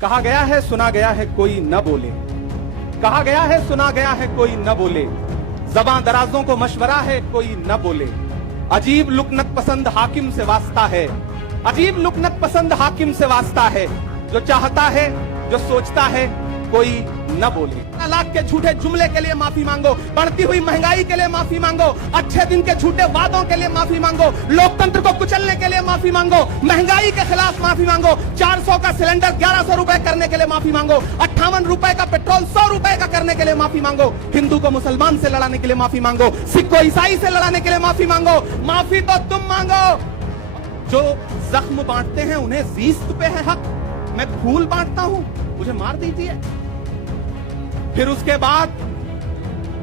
कहा गया है सुना गया है कोई न बोले, कहा गया है सुना गया है कोई न बोले, ज़बां दराजों को मशवरा है कोई न बोले। अजीब लुकनत पसंद हाकिम से वास्ता है, अजीब लुकनत पसंद हाकिम से वास्ता है, जो चाहता है जो सोचता है कोई न बोले। लाख के झूठे जुमले के लिए माफी मांगो, बढ़ती हुई महंगाई के लिए माफी मांगो, अच्छे दिन के झूठे वादों के लिए माफी मांगो, लोकतंत्र को कुचलने के लिए माफी मांगो, महंगाई के खिलाफ माफी मांगो, 400 का सिलेंडर 1100 रुपए करने के लिए माफी मांगो, 58 रुपए का पेट्रोल 100 रुपए का करने के लिए माफी मांगो, हिंदू को मुसलमान से लड़ाने के लिए माफी मांगो, सिख को ईसाई से लड़ाने के लिए माफी मांगो। माफी तो तुम मांगो। जो जख्म बांटते हैं उन्हें जीस्त पे है हक, मैं फूल बांटता हूं, मुझे मार दीजिए। फिर उसके बाद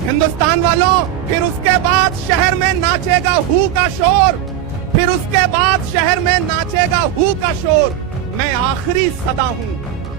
हिंदुस्तान वालों, फिर उसके बाद शहर में नाचेगा हू का शोर, फिर उसके बाद शहर में नाचेगा हू का शोर। मैं आखिरी सदा हूं,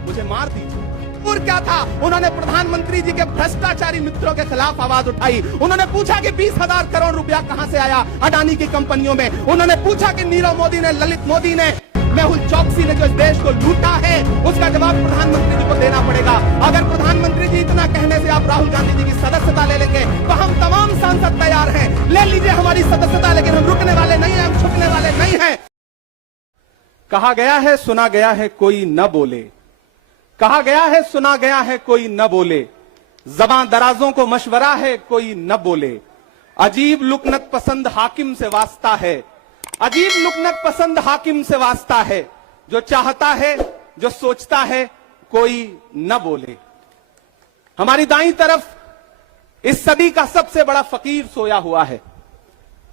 मुझे मार दीजिए। और क्या था, उन्होंने प्रधानमंत्री जी के भ्रष्टाचारी मित्रों के खिलाफ आवाज उठाई। उन्होंने पूछा कि 20,000 करोड़ रुपया कहां से आया अडानी की कंपनियों में। उन्होंने पूछा कि नीरव मोदी ने, ललित मोदी ने, मेहुल चौकसी ने जो इस देश को लूटा है उसका जवाब प्रधानमंत्री जी को देना पड़ेगा। अगर प्रधानमंत्री जी इतना कहने से आप राहुल गांधी जी की सदस्यता ले लेंगे तो हम तमाम सांसद तैयार हैं, ले लीजिए हमारी सदस्यता, लेकिन हम रुकने वाले नहीं हैं, हम झुकने वाले नहीं हैं। कहा गया है सुना गया है कोई न बोले, कहा गया है सुना गया है कोई न बोले, ज़बां दराजों को मशवरा है कोई न बोले। अजीब लुकनत पसंद हाकिम से वास्ता है, अजीब लुकनत पसंद हाकिम से वास्ता है, जो चाहता है जो सोचता है कोई न बोले। हमारी दाईं तरफ इस सदी का सबसे बड़ा फकीर सोया हुआ है।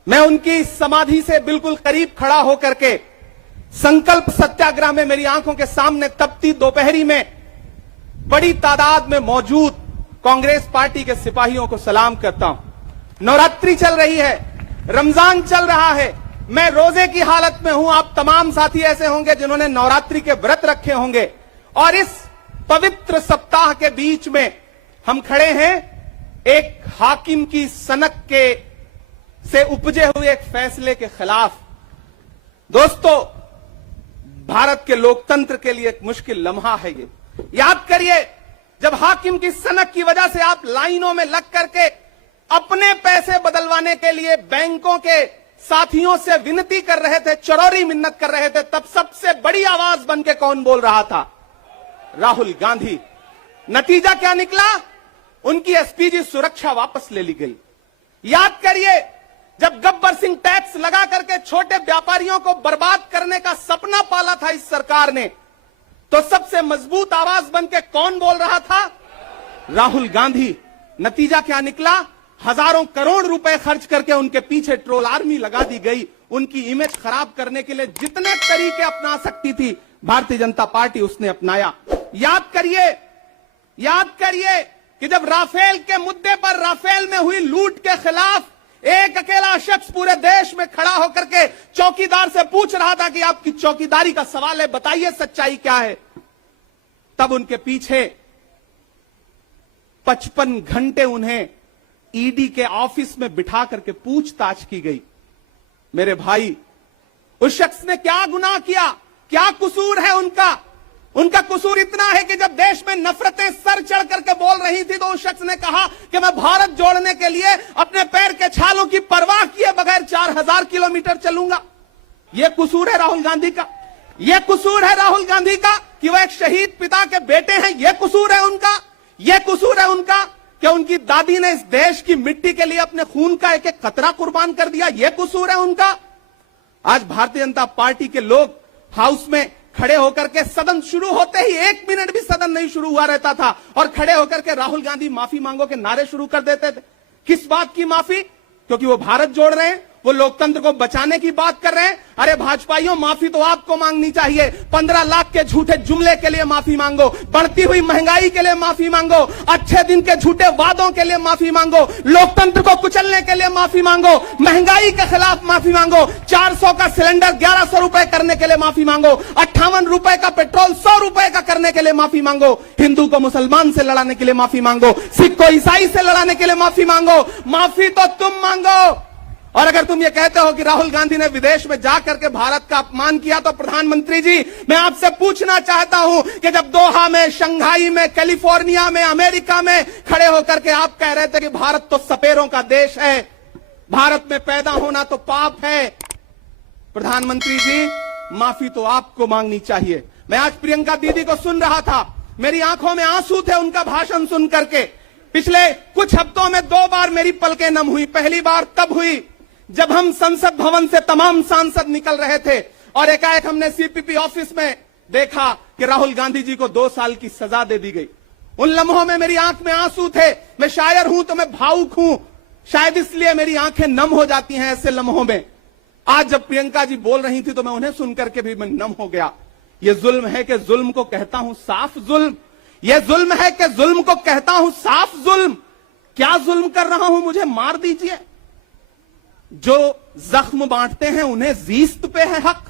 मैं उनकी समाधि से बिल्कुल करीब खड़ा होकर के संकल्प सत्याग्रह में मेरी आंखों के सामने तपती दोपहरी में बड़ी तादाद में मौजूद कांग्रेस पार्टी के सिपाहियों को सलाम करता हूं। नवरात्रि चल रही है, रमजान चल रहा है, मैं रोजे की हालत में हूं। आप तमाम साथी ऐसे होंगे जिन्होंने नवरात्रि के व्रत रखे होंगे, और इस पवित्र सप्ताह के बीच में हम खड़े हैं एक हाकिम की सनक के से उपजे हुए एक फैसले के खिलाफ। दोस्तों, भारत के लोकतंत्र के लिए एक मुश्किल लम्हा है ये। याद करिए, जब हाकिम की सनक की वजह से आप लाइनों में लग करके अपने पैसे बदलवाने के लिए बैंकों के साथियों से विनती कर रहे थे, चरौरी मिन्नत कर रहे थे, तब सबसे बड़ी आवाज बन के कौन बोल रहा था? राहुल गांधी। नतीजा क्या निकला? उनकी एसपीजी सुरक्षा वापस ले ली गई। याद करिए, जब गब्बर सिंह टैक्स लगा करके छोटे व्यापारियों को बर्बाद करने का सपना पाला था इस सरकार ने, तो सबसे मजबूत आवाज बन के कौन बोल रहा था? राहुल गांधी। नतीजा क्या निकला? हजारों करोड़ रुपए खर्च करके उनके पीछे ट्रोल आर्मी लगा दी गई। उनकी इमेज खराब करने के लिए जितने तरीके अपना सकती थी भारतीय जनता पार्टी उसने अपनाया। याद करिए कि जब राफेल के मुद्दे पर, राफेल में हुई लूट के खिलाफ एक अकेला शख्स पूरे देश में खड़ा होकर के चौकीदार से पूछ रहा था कि आपकी चौकीदारी का सवाल है, बताइए सच्चाई क्या है, तब उनके पीछे 55 घंटे उन्हें ईडी के ऑफिस में बिठा करके पूछताछ की गई। मेरे भाई, उस शख्स ने क्या गुनाह किया? क्या कसूर है उनका? उनका कसूर इतना है कि जब देश में नफरतें सर चढ़ करके बोल रही थी तो उस शख्स ने कहा कि मैं भारत जोड़ने के लिए अपने पैर के छालों की परवाह किए बगैर 4000 किलोमीटर चलूंगा। यह कसूर है राहुल गांधी का। यह कसूर है राहुल गांधी का कि वह एक शहीद पिता के बेटे हैं। यह कसूर है उनका। यह कसूर है उनका कि उनकी दादी ने इस देश की मिट्टी के लिए अपने खून का एक एक कतरा कुर्बान कर दिया। यह कसूर है उनका। आज भारतीय जनता पार्टी के लोग हाउस में खड़े होकर के, सदन शुरू होते ही 1 मिनट भी सदन नहीं शुरू हुआ रहता था, और खड़े होकर के राहुल गांधी माफी मांगो के नारे शुरू कर देते थे। किस बात की माफी? क्योंकि वो भारत जोड़ रहे हैं, वो लोकतंत्र को बचाने की बात कर रहे हैं। अरे भाजपाइयों, माफी तो आपको मांगनी चाहिए। 15 लाख के झूठे जुमले के लिए माफी मांगो, बढ़ती हुई महंगाई के लिए माफी मांगो, अच्छे दिन के झूठे वादों के लिए माफी मांगो, लोकतंत्र को कुचलने के लिए माफी मांगो, महंगाई के खिलाफ माफी मांगो, 400 का सिलेंडर 1100 रुपए करने के लिए माफी मांगो, 58 रुपए का पेट्रोल 100 रुपए का करने के लिए माफी मांगो, हिंदू को मुसलमान से लड़ाने के लिए माफी मांगो, सिख को ईसाई से लड़ाने के लिए माफी मांगो। माफी तो तुम मांगो। और अगर तुम ये कहते हो कि राहुल गांधी ने विदेश में जाकर के भारत का अपमान किया, तो प्रधानमंत्री जी मैं आपसे पूछना चाहता हूं कि जब दोहा में, शंघाई में, कैलिफोर्निया में, अमेरिका में खड़े होकर के आप कह रहे थे कि भारत तो सपेरों का देश है, भारत में पैदा होना तो पाप है, प्रधानमंत्री जी माफी तो आपको मांगनी चाहिए। मैं आज प्रियंका दीदी को सुन रहा था, मेरी आंखों में आंसू थे उनका भाषण सुन करके। पिछले कुछ हफ्तों में 2 बार मेरी पलकें नम हुई। पहली बार तब हुई जब हम संसद भवन से तमाम सांसद निकल रहे थे और एकाएक हमने सीपीपी ऑफिस में देखा कि राहुल गांधी जी को 2 साल की सजा दे दी गई। उन लम्हों में मेरी आंख में आंसू थे। मैं शायर हूं तो मैं भावुक हूं, शायद इसलिए मेरी आंखें नम हो जाती हैं ऐसे लम्हों में। आज जब प्रियंका जी बोल रही थी तो मैं उन्हें सुनकर के भी मैं नम हो गया। ये जुल्म है कि जुल्म को कहता हूं साफ जुल्म, ये जुल्म है कि जुल्म को कहता हूं साफ जुल्म। क्या जुल्म कर रहा हूं, मुझे मार दीजिए। जो जख्म बांटते हैं उन्हें जीस्त पे है हक,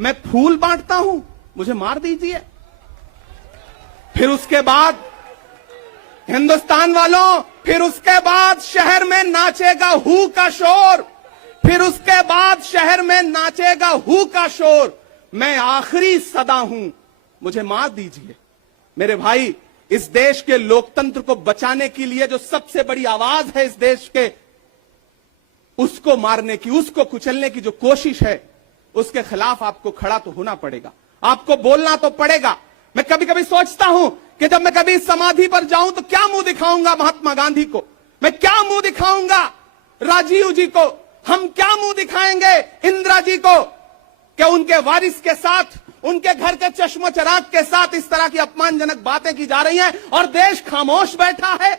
मैं फूल बांटता हूं, मुझे मार दीजिए। फिर उसके बाद हिंदुस्तान वालों, फिर उसके बाद शहर में नाचेगा हू का शोर, फिर उसके बाद शहर में नाचेगा हू का शोर। मैं आखिरी सदा हूं, मुझे मार दीजिए। मेरे भाई, इस देश के लोकतंत्र को बचाने के लिए जो सबसे बड़ी आवाज है इस देश के, उसको मारने की, उसको कुचलने की जो कोशिश है, उसके खिलाफ आपको खड़ा तो होना पड़ेगा, आपको बोलना तो पड़ेगा। मैं कभी कभी सोचता हूं कि जब मैं कभी समाधि पर जाऊं तो क्या मुंह दिखाऊंगा महात्मा गांधी को, मैं क्या मुंह दिखाऊंगा राजीव जी को, हम क्या मुंह दिखाएंगे इंदिरा जी को कि उनके वारिस के साथ, उनके घर के चश्मो चराग के साथ इस तरह की अपमानजनक बातें की जा रही हैं और देश खामोश बैठा है।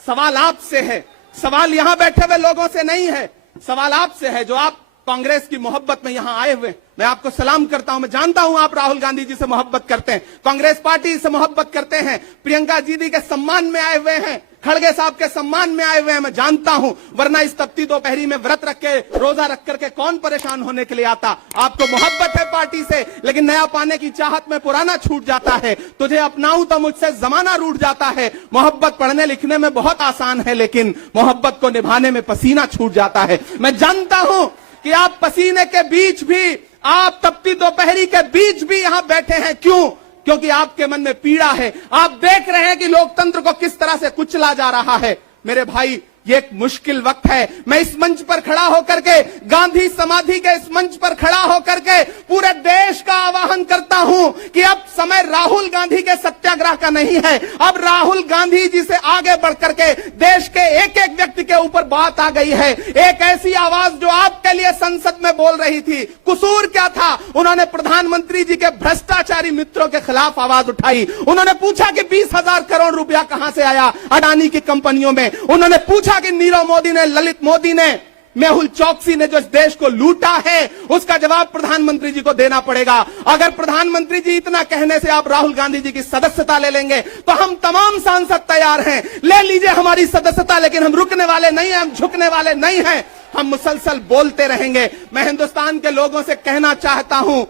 सवाल आपसे है, सवाल यहां बैठे हुए लोगों से नहीं है, सवाल आपसे है जो आप कांग्रेस की मोहब्बत में यहां आए हुए। मैं आपको सलाम करता हूं, मैं जानता हूं आप राहुल गांधी जी से मोहब्बत करते हैं, कांग्रेस पार्टी से मोहब्बत करते हैं, प्रियंका दीदी के सम्मान में आए हुए हैं, खड़गे साहब के सम्मान में आए हुए हैं, मैं जानता हूं। वरना इस तपती दोपहरी में व्रत रख के, रोजा रख करके कौन परेशान होने के लिए आता। आपको मोहब्बत है पार्टी से, लेकिन नया पाने की चाहत में पुराना छूट जाता है। तुझे अपनाऊं तो मुझसे जमाना रूठ जाता है। मोहब्बत पढ़ने लिखने में बहुत आसान है, लेकिन मोहब्बत को निभाने में पसीना छूट जाता है। मैं जानता हूं कि आप पसीने के बीच भी, आप तपती दोपहरी के बीच भी यहां बैठे हैं। क्यों? क्योंकि आपके मन में पीड़ा है। आप देख रहे हैं कि लोकतंत्र को किस तरह से कुचला जा रहा है। मेरे भाई, ये एक मुश्किल वक्त है। मैं इस मंच पर खड़ा होकर के, गांधी समाधि के इस मंच पर खड़ा होकर के पूरे देश का आह्वान करता हूं कि अब समय राहुल गांधी के सत्याग्रह का नहीं है। अब राहुल गांधी जी से आगे बढ़कर के देश के एक एक व्यक्ति के ऊपर बात आ गई है। एक ऐसी आवाज जो आपके लिए संसद में बोल रही थी, कसूर क्या था? उन्होंने प्रधानमंत्री जी के भ्रष्टाचारी मित्रों के खिलाफ आवाज उठाई। उन्होंने पूछा कि 20,000 करोड़ रुपया कहां से आया अडानी की कंपनियों में। उन्होंने पूछा कि नीरव मोदी ने, ललित मोदी ने, मेहुल चौकसी ने जो इस देश को लूटा है, उसका जवाब प्रधानमंत्री जी को देना पड़ेगा। अगर प्रधानमंत्री जी इतना कहने से आप राहुल गांधी जी की सदस्यता ले लेंगे तो हम तमाम सांसद तैयार हैं, ले लीजिए हमारी सदस्यता, लेकिन हम रुकने वाले नहीं हैं, हम झुकने वाले नहीं हैं, हम मुसलसल बोलते रहेंगे। मैं हिंदुस्तान के लोगों से कहना चाहता हूं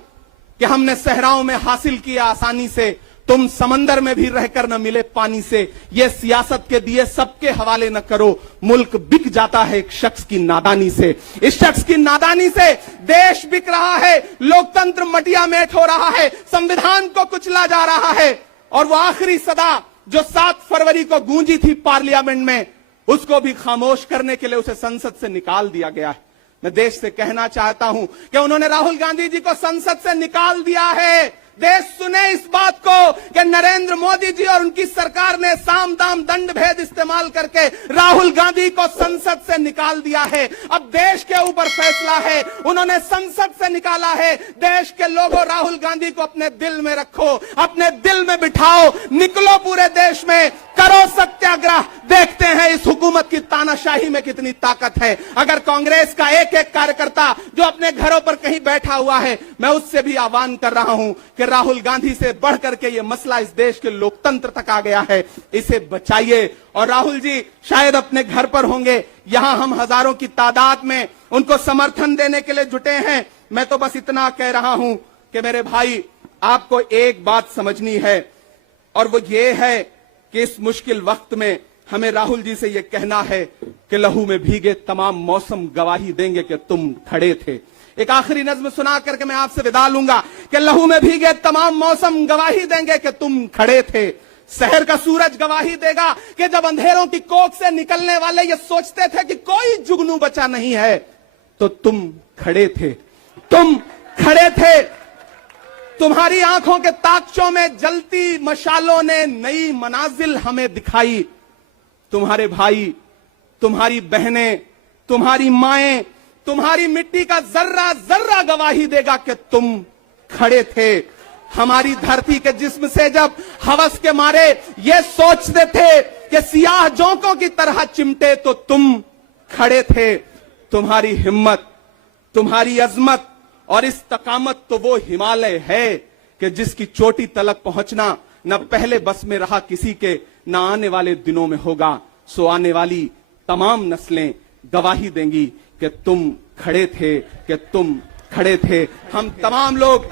कि हमने सहराओं में हासिल किया आसानी से, तुम समंदर में भी रहकर न मिले पानी से। ये सियासत के दिए सबके हवाले न करो, मुल्क बिक जाता है एक शख्स की नादानी से। इस शख्स की नादानी से देश बिक रहा है, लोकतंत्र मटिया मेट हो रहा है, संविधान को कुचला जा रहा है। और वो आखिरी सदा जो 7 फरवरी को गूंजी थी पार्लियामेंट में, उसको भी खामोश करने के लिए उसे संसद से निकाल दिया गया है। मैं देश से कहना चाहता हूं कि उन्होंने राहुल गांधी जी को संसद से निकाल दिया है। देश सुने इस बात को कि नरेंद्र मोदी जी और उनकी सरकार ने साम दाम दंड भेद इस्तेमाल करके राहुल गांधी को संसद से निकाल दिया है। अब देश के ऊपर फैसला है, उन्होंने संसद से निकाला है। देश के लोगों, राहुल गांधी को अपने दिल में रखो, अपने दिल में बिठाओ, निकलो पूरे देश में, करो सत्याग्रह। देखते हैं इस हुकूमत की तानाशाही में कितनी ताकत है। अगर कांग्रेस का एक एक कार्यकर्ता जो अपने घरों पर कहीं बैठा हुआ है, मैं उससे भी आह्वान कर रहा हूं कि राहुल गांधी से बढ़ करके ये मसला इस देश के लोकतंत्र तक आ गया है, इसे बचाइए। और राहुल जी शायद अपने घर पर होंगे, यहां हम हजारों की तादाद में उनको समर्थन देने के लिए जुटे हैं। मैं तो बस इतना कह रहा हूं कि मेरे भाई, आपको एक बात समझनी है, और वो ये है कि इस मुश्किल वक्त में हमें राहुल जी से यह कहना है कि लहू में भीगे तमाम मौसम गवाही देंगे कि तुम खड़े थे। एक आखिरी नज्म सुना करके मैं आपसे विदा लूंगा कि लहू में भीगे तमाम मौसम गवाही देंगे कि तुम खड़े थे। शहर का सूरज गवाही देगा कि जब अंधेरों की कोख से निकलने वाले ये सोचते थे कि कोई जुगनू बचा नहीं है, तो तुम खड़े थे। तुम खड़े थे। तुम्हारी आंखों के ताकचों में जलती मशालों ने नई मनाजिल हमें दिखाई। तुम्हारे भाई, तुम्हारी बहनें, तुम्हारी माएं, तुम्हारी मिट्टी का जर्रा जर्रा गवाही देगा कि तुम खड़े थे। हमारी धरती के जिस्म से जब हवस के मारे ये सोचते थे कि सियाह जोंकों की तरह चिमटे, तो तुम खड़े थे। तुम्हारी हिम्मत, तुम्हारी अजमत और इस्तकामत तो वो हिमालय है कि जिसकी चोटी तलक पहुंचना न पहले बस में रहा किसी के, न आने वाले दिनों में होगा। सो आने वाली तमाम नस्लें गवाही देंगी कि तुम खड़े थे, कि तुम खड़े थे। हम तमाम लोग,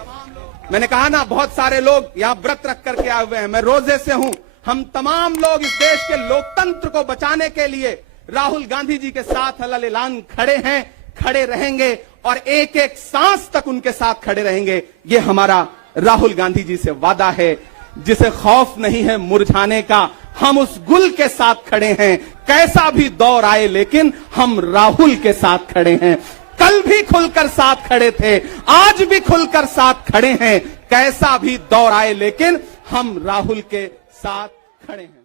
मैंने कहा ना, बहुत सारे लोग यहां व्रत रख करके आए हुए हैं, मैं रोजे से हूं। हम तमाम लोग इस देश के लोकतंत्र को बचाने के लिए राहुल गांधी जी के साथ अलल ऐलान खड़े हैं, खड़े रहेंगे और एक एक सांस तक उनके साथ खड़े रहेंगे। ये हमारा राहुल गांधी जी से वादा है। जिसे खौफ नहीं है मुरझाने का, हम उस गुल के साथ खड़े हैं। कैसा भी दौर आए लेकिन हम राहुल के साथ खड़े हैं। कल भी खुलकर साथ खड़े थे, आज भी खुलकर साथ खड़े हैं। कैसा भी दौर आए लेकिन हम राहुल के साथ खड़े हैं।